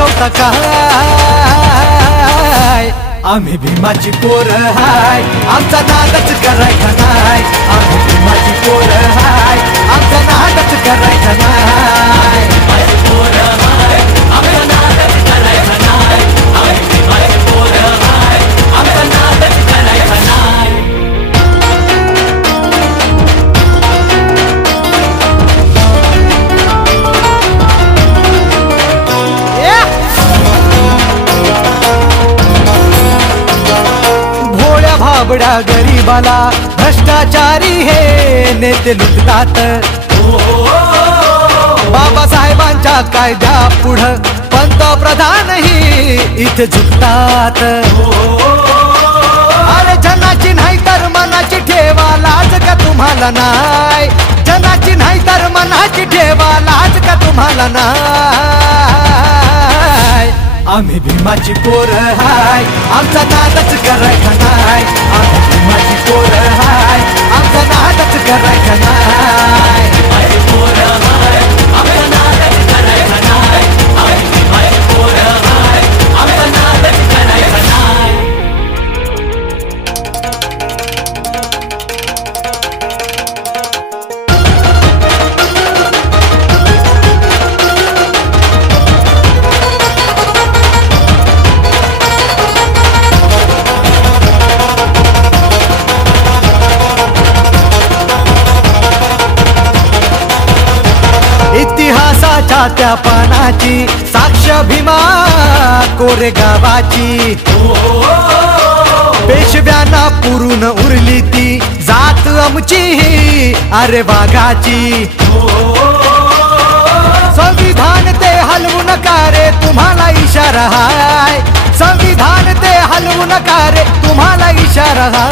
शिकवता काय? आम्ही भीमाची पोरं हाय, आमचा नादच करायचा नाय. आम्ही भीमाची पोरं हाय, आमचा नादच करायचा नाय. भीमाची पोरं हाय, आमचा नादच करायचा नाय. आम्ही भीमाची पोरं हाय, आमचा नादच करायचा नाय. भाबड्या गरीबाला भ्रष्टाचारी हे नेते लुटतात. बाबासाहेबांच्या कायद्या पुढं पंतप्रधानही इथे झुकतात. अरे जनाची नाही तर मनाची ठेवा, लाज का तुम्हाला नाय? जनाची नाही तर मनाची ठेवा, लाज का तुम्हाला नाय? आम्ही भीमाची पोरं हाय, आमचा नादच करायचा नाय. आम्ही भीमाची पोरं हाय, आमचा नादच करायचा नाय. भीमाची पोरं हाय, आमचा नादच करायचा नाय. आम्ही भीमाची पोरं हाय, आमचा नादच करायचा नाय. इतिहासाच्या त्या पानाची साक्ष भीमा कोरेगावाची. पेशव्यांना पुरून उरली ती जात आमची अरे वाघाची. संविधान ते हलवू नका रे, तुम्हाला इशारा हाय. संविधान ते हलवू नका रे, तुम्हाला इशारा हाय.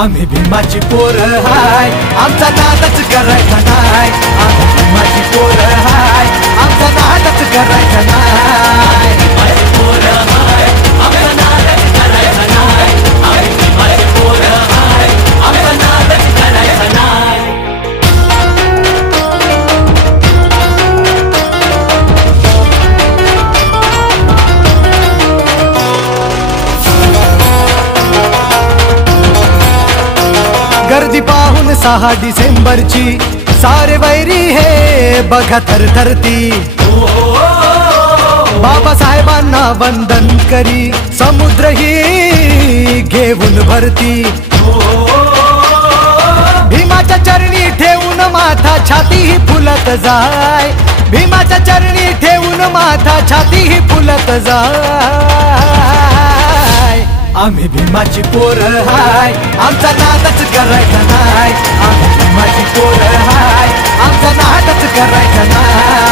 आम्ही भीमाची पोरं हाय, आमचा नादच करायचा नाय. आम्ही भीमाची पोरं हाय, आमचा नादच करायचा नाय. भीमाची पोरं हाय, आमचा नादच करायचा नाय. आम्ही भीमाची पोरं हाय, आमचा नादच करायचा नाय. गर्दी पाहून 6 डिसेंबरची सारे वैरी हे बघा थरथरती. बाबासाहेबांना वंदन करी समुद्र ही घेऊन भरती. भीमाच्या चरणी ठेवून माथा छाती ही फुलत जाय. भीमाच्या चरणी ठेवून माथा छाती ही फुलत जाय. आम्ही भीमाची पोरं हाय, आमचा नादच करायचा नाय. आम्ही भीमाची पोरं हाय, आमचा नादच करायचा नाय.